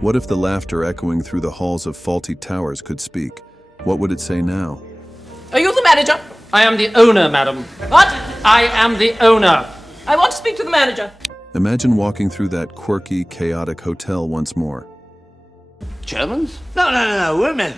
What if the laughter echoing through the halls of Fawlty Towers could speak? What would it say now? Are you the manager? I am the owner, madam. What? I am the owner. I want to speak to the manager. Imagine walking through that quirky, chaotic hotel once more. Germans? No, women.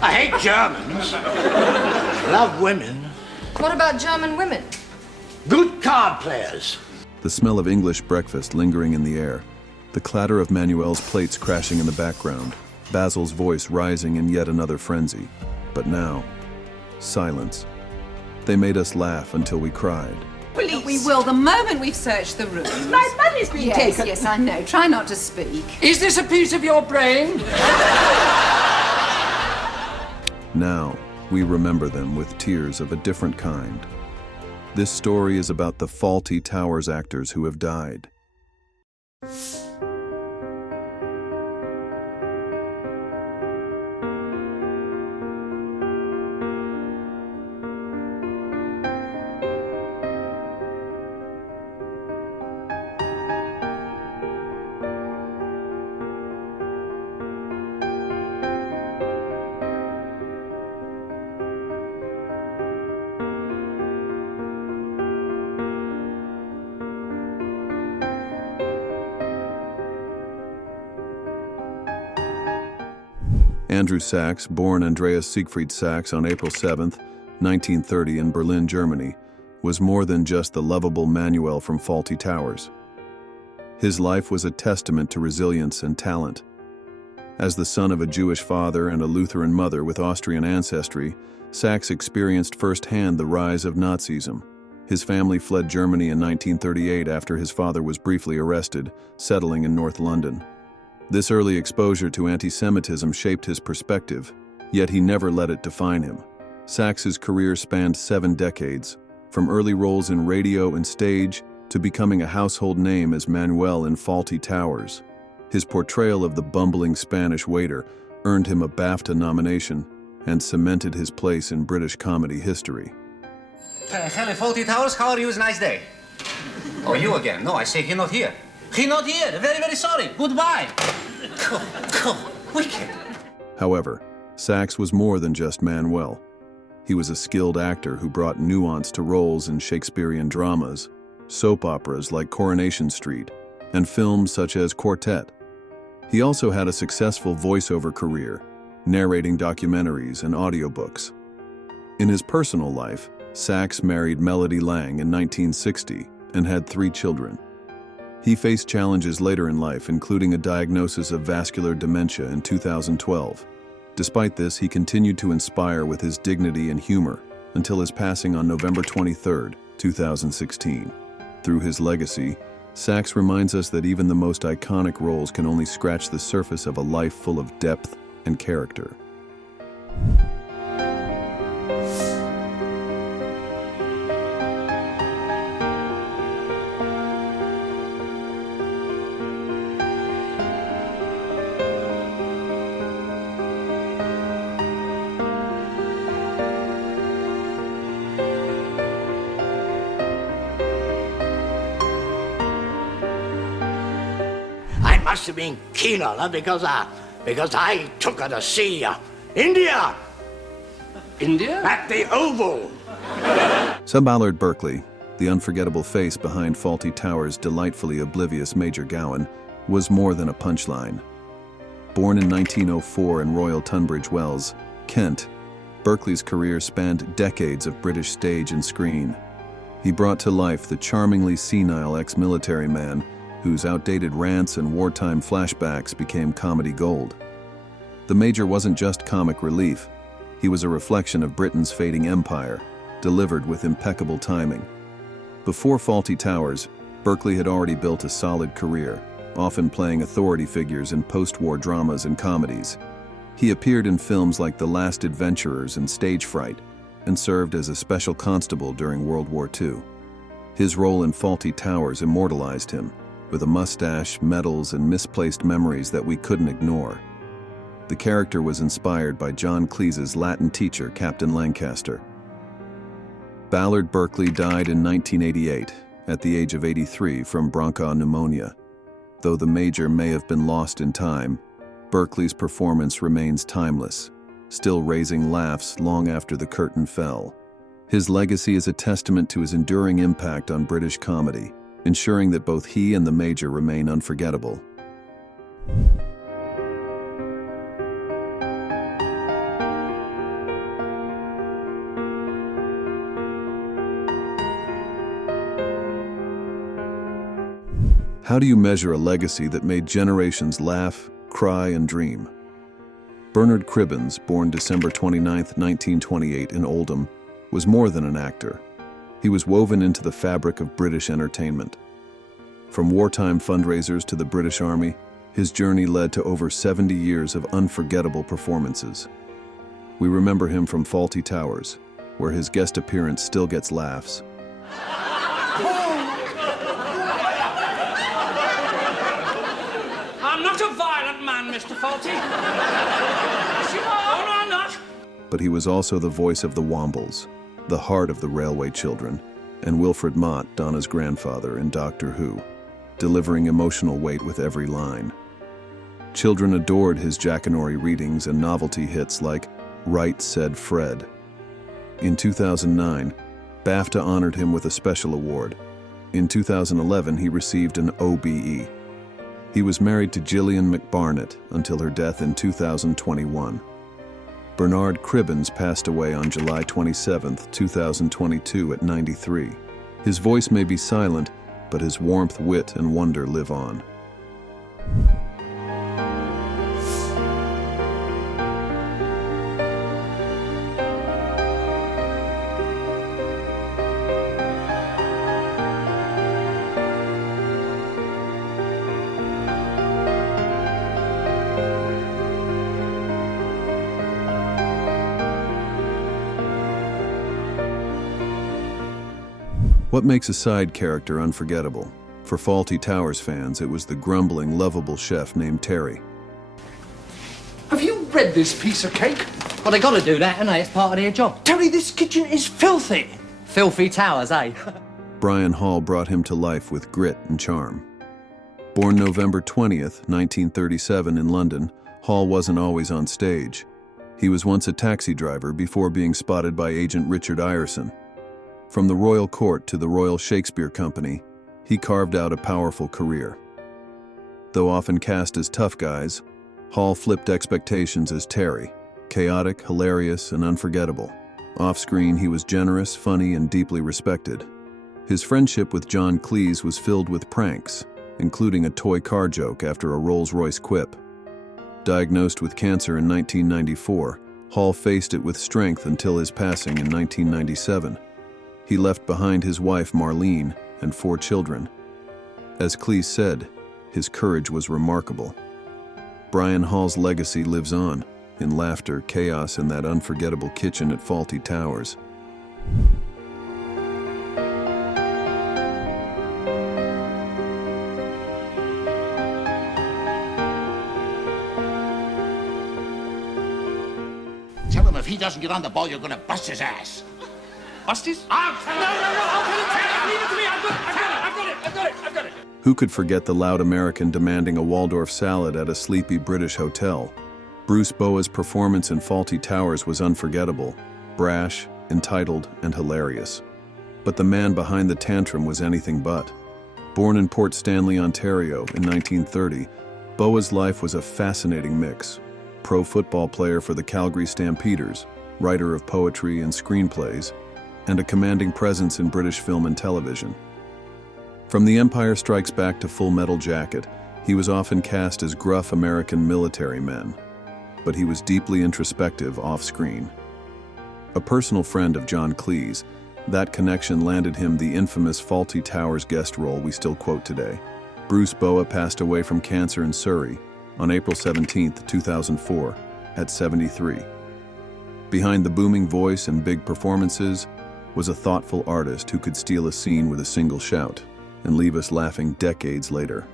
I hate Germans. Love women. What about German women? Good card players. The smell of English breakfast lingering in the air. The clatter of Manuel's plates crashing in the background. Basil's voice rising in yet another frenzy. But now, silence. They made us laugh until we cried. Police. We will the moment we've searched the room. My money's being taken. Yes, I know. Try not to speak. Is this a piece of your brain? Now, we remember them with tears of a different kind. This story is about the Fawlty Towers actors who have died. Andrew Sachs, born Andreas Siegfried Sachs on April 7, 1930 in Berlin, Germany, was more than just the lovable Manuel from Fawlty Towers. His life was a testament to resilience and talent. As the son of a Jewish father and a Lutheran mother with Austrian ancestry, Sachs experienced firsthand the rise of Nazism. His family fled Germany in 1938 after his father was briefly arrested, settling in North London. This early exposure to anti-Semitism shaped his perspective, yet he never let it define him. Sachs's career spanned 7 decades, from early roles in radio and stage to becoming a household name as Manuel in Fawlty Towers. His portrayal of the bumbling Spanish waiter earned him a BAFTA nomination and cemented his place in British comedy history. Hello, Fawlty Towers, how are you? It's a nice day. Oh, you again? No, I say he not here. He not here. Very, very sorry. Goodbye. Wicked. However, Sachs was more than just Manuel. He was a skilled actor who brought nuance to roles in Shakespearean dramas, soap operas like Coronation Street, and films such as Quartet. He also had a successful voiceover career, narrating documentaries and audiobooks. In his personal life, Sachs married Melody Lang in 1960 and had 3 children. He faced challenges later in life, including a diagnosis of vascular dementia in 2012. Despite this, he continued to inspire with his dignity and humor until his passing on November 23, 2016. Through his legacy, Sachs reminds us that even the most iconic roles can only scratch the surface of a life full of depth and character. Must have been keen on her because I took her to see India. India? At the Oval. Sir Ballard Berkeley, the unforgettable face behind Fawlty Towers' delightfully oblivious Major Gowan, was more than a punchline. Born in 1904 in Royal Tunbridge Wells, Kent, Berkeley's career spanned decades of British stage and screen. He brought to life the charmingly senile ex-military man whose outdated rants and wartime flashbacks became comedy gold. The Major wasn't just comic relief, he was a reflection of Britain's fading empire, delivered with impeccable timing. Before Fawlty Towers, Berkeley had already built a solid career, often playing authority figures in post-war dramas and comedies. He appeared in films like The Last Adventurers and Stage Fright, and served as a special constable during World War II. His role in Fawlty Towers immortalized him, with a mustache, medals, and misplaced memories that we couldn't ignore. The character was inspired by John Cleese's Latin teacher, Captain Lancaster. Ballard Berkeley died in 1988, at the age of 83 from bronchopneumonia. Though the Major may have been lost in time, Berkeley's performance remains timeless, still raising laughs long after the curtain fell. His legacy is a testament to his enduring impact on British comedy, ensuring that both he and the Major remain unforgettable. How do you measure a legacy that made generations laugh, cry, and dream? Bernard Cribbins, born December 29, 1928 in Oldham, was more than an actor. He was woven into the fabric of British entertainment. From wartime fundraisers to the British Army, his journey led to over 70 years of unforgettable performances. We remember him from Fawlty Towers, where his guest appearance still gets laughs. I'm not a violent man, Mr. Fawlty. Yes, you are. Oh, no, I'm not. But he was also the voice of the Wombles, the heart of the Railway Children, and Wilfred Mott, Donna's grandfather in Doctor Who, delivering emotional weight with every line. Children adored his Jackanory readings and novelty hits like Right Said Fred. In 2009, BAFTA honored him with a special award. In 2011, he received an OBE. He was married to Gillian McBarnett until her death in 2021. Bernard Cribbins passed away on July 27, 2022 at 93. His voice may be silent, but his warmth, wit, and wonder live on. What makes a side character unforgettable? For Fawlty Towers fans, it was the grumbling, lovable chef named Terry. Have you read this piece of cake? Well, they gotta do that, ain't they? It's part of their job. Terry, this kitchen is filthy. Filthy Towers, eh? Brian Hall brought him to life with grit and charm. Born November 20th, 1937 in London, Hall wasn't always on stage. He was once a taxi driver before being spotted by agent Richard Ireson. From the Royal Court to the Royal Shakespeare Company, he carved out a powerful career. Though often cast as tough guys, Hall flipped expectations as Terry, chaotic, hilarious, and unforgettable. Off-screen, he was generous, funny, and deeply respected. His friendship with John Cleese was filled with pranks, including a toy car joke after a Rolls-Royce quip. Diagnosed with cancer in 1994, Hall faced it with strength until his passing in 1997. He left behind his wife Marlene and 4 children. As Cleese said, his courage was remarkable. Brian Hall's legacy lives on, in laughter, chaos, and that unforgettable kitchen at Fawlty Towers. Tell him if he doesn't get on the ball, you're gonna bust his ass. Bust his? I'll tell him. No, I'll tell him. Leave it to me. I've got it. Who could forget the loud American demanding a Waldorf salad at a sleepy British hotel? Bruce Boa's performance in Fawlty Towers was unforgettable, brash, entitled, and hilarious. But the man behind the tantrum was anything but. Born in Port Stanley, Ontario in 1930, Boa's life was a fascinating mix. Pro football player for the Calgary Stampeders, writer of poetry and screenplays, and a commanding presence in British film and television. From The Empire Strikes Back to Full Metal Jacket, he was often cast as gruff American military men, but he was deeply introspective off-screen. A personal friend of John Cleese, that connection landed him the infamous Fawlty Towers guest role we still quote today. Bruce Boa passed away from cancer in Surrey on April 17, 2004, at 73. Behind the booming voice and big performances was a thoughtful artist who could steal a scene with a single shout and leave us laughing decades later.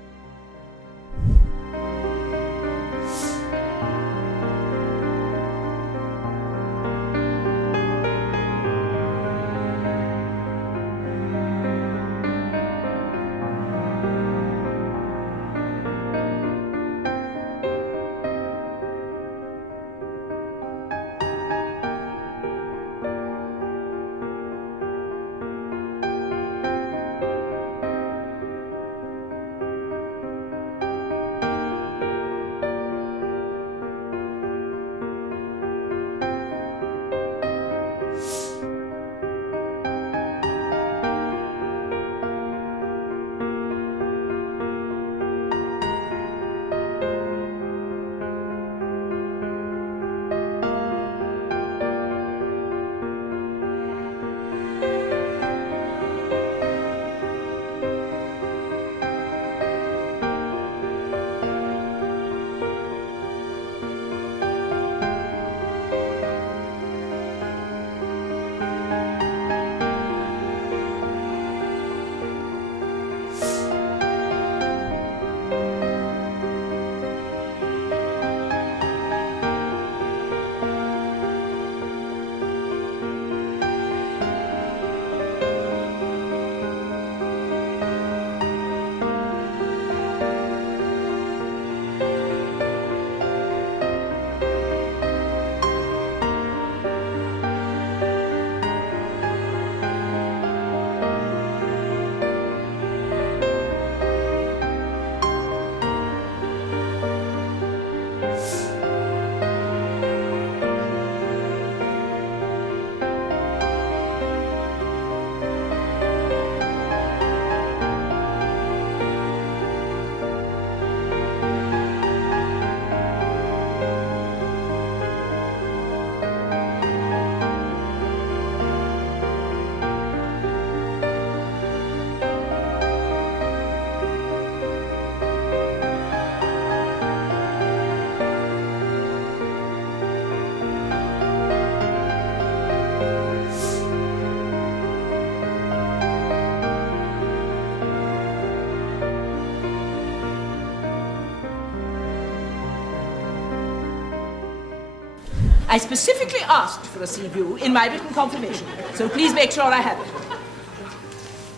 I specifically asked for a sea view in my written confirmation, so please make sure I have it.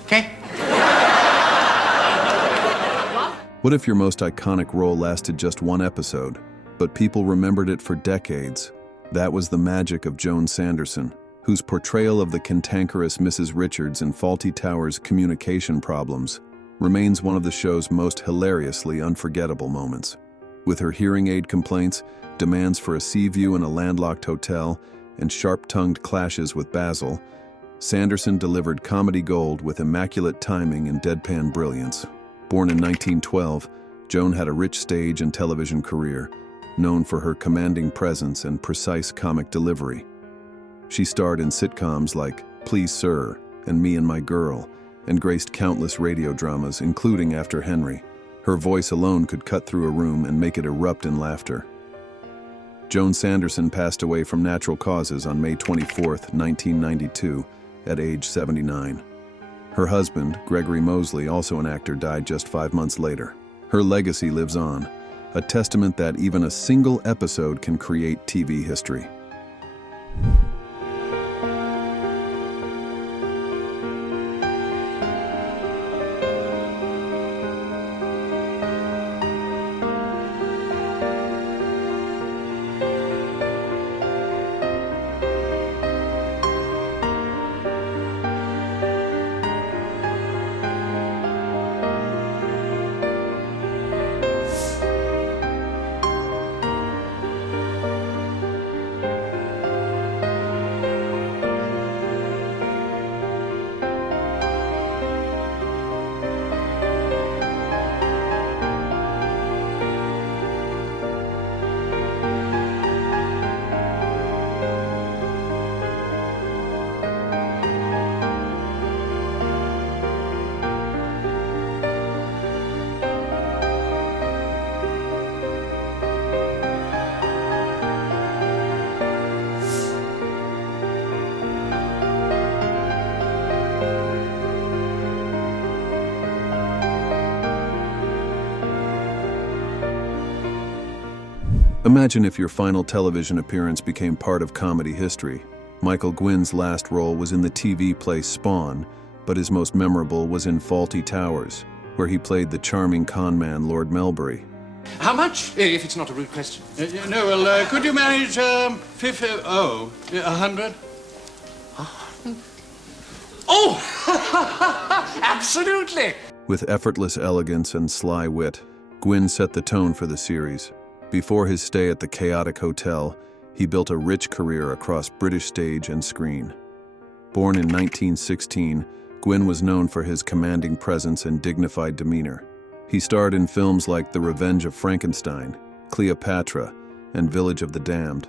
Okay. What if your most iconic role lasted just one episode, but people remembered it for decades? That was the magic of Joan Sanderson, whose portrayal of the cantankerous Mrs. Richards in Fawlty Towers' communication problems remains one of the show's most hilariously unforgettable moments. With her hearing aid complaints, demands for a sea view in a landlocked hotel, and sharp-tongued clashes with Basil, Sanderson delivered comedy gold with immaculate timing and deadpan brilliance. Born in 1912, Joan had a rich stage and television career, known for her commanding presence and precise comic delivery. She starred in sitcoms like Please Sir and Me and My Girl, and graced countless radio dramas, including After Henry. Her voice alone could cut through a room and make it erupt in laughter. Joan Sanderson passed away from natural causes on May 24, 1992, at age 79. Her husband, Gregory Moseley, also an actor, died just 5 months later. Her legacy lives on, a testament that even a single episode can create TV history. Imagine if your final television appearance became part of comedy history. Michael Gwynn's last role was in the TV play Spawn, but his most memorable was in Fawlty Towers, where he played the charming con-man Lord Melbury. How much, if it's not a rude question? No, well, could you manage, 100? Oh! Absolutely! With effortless elegance and sly wit, Gwynn set the tone for the series. Before his stay at the chaotic hotel, he built a rich career across British stage and screen. Born in 1916, Gwynn was known for his commanding presence and dignified demeanor. He starred in films like The Revenge of Frankenstein, Cleopatra, and Village of the Damned.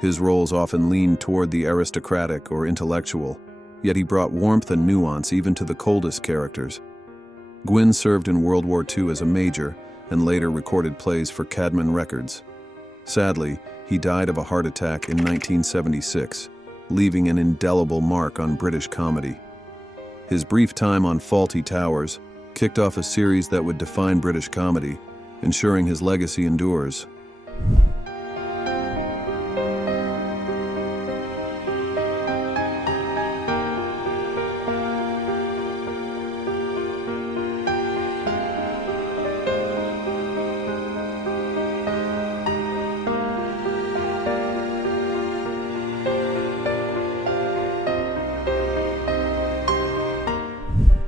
His roles often leaned toward the aristocratic or intellectual, yet he brought warmth and nuance even to the coldest characters. Gwynn served in World War II as a major, and later recorded plays for Cadman Records. Sadly, he died of a heart attack in 1976, leaving an indelible mark on British comedy. His brief time on Fawlty Towers kicked off a series that would define British comedy, ensuring his legacy endures.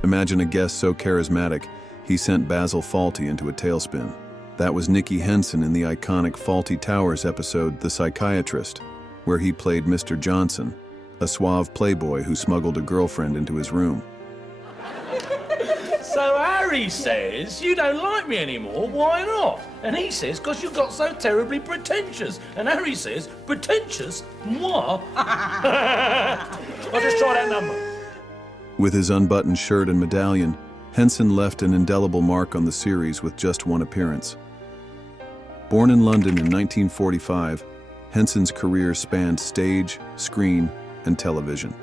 Imagine a guest so charismatic, he sent Basil Fawlty into a tailspin. That was Nicky Henson in the iconic Fawlty Towers episode The Psychiatrist, where he played Mr. Johnson, a suave playboy who smuggled a girlfriend into his room. So Harry says, you don't like me anymore, why not? And he says, because you got so terribly pretentious. And Harry says, pretentious? Moi? I'll just try that number. With his unbuttoned shirt and medallion, Henson left an indelible mark on the series with just one appearance. Born in London in 1945, Henson's career spanned stage, screen, and television.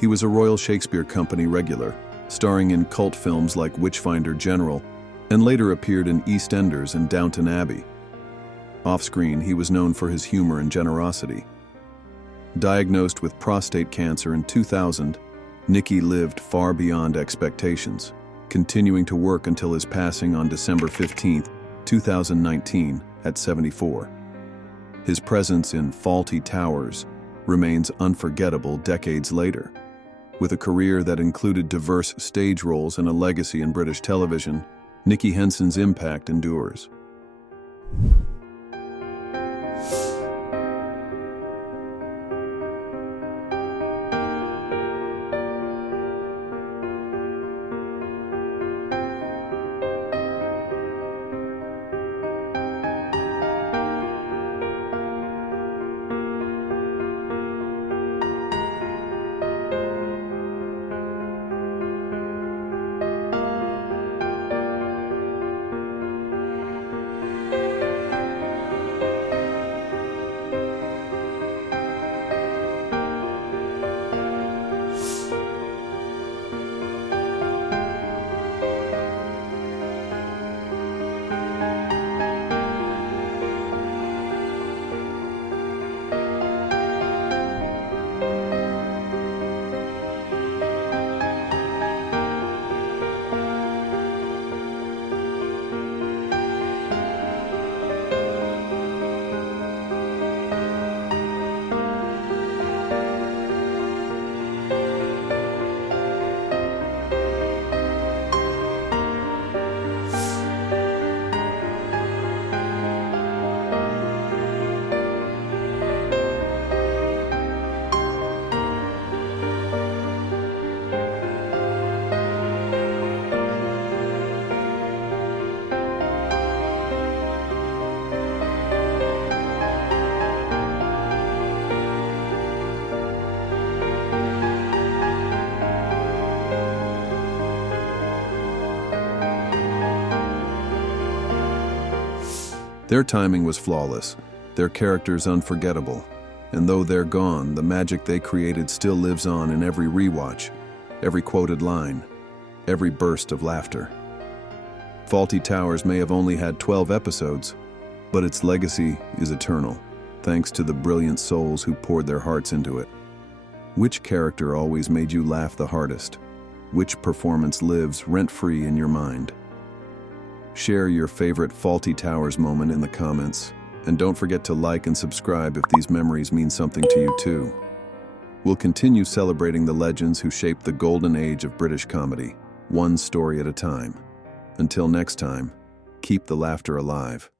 He was a Royal Shakespeare Company regular, starring in cult films like Witchfinder General, and later appeared in EastEnders and Downton Abbey. Off-screen, he was known for his humor and generosity. Diagnosed with prostate cancer in 2000, Nicky lived far beyond expectations, continuing to work until his passing on December 15, 2019, at 74. His presence in Fawlty Towers remains unforgettable decades later. With a career that included diverse stage roles and a legacy in British television, Nicky Henson's impact endures. Their timing was flawless, their characters unforgettable, and though they're gone, the magic they created still lives on in every rewatch, every quoted line, every burst of laughter. Fawlty Towers may have only had 12 episodes, but its legacy is eternal, thanks to the brilliant souls who poured their hearts into it. Which character always made you laugh the hardest? Which performance lives rent-free in your mind? Share your favorite Fawlty Towers moment in the comments, and don't forget to like and subscribe if these memories mean something to you too. We'll continue celebrating the legends who shaped the golden age of British comedy, one story at a time. Until next time, keep the laughter alive.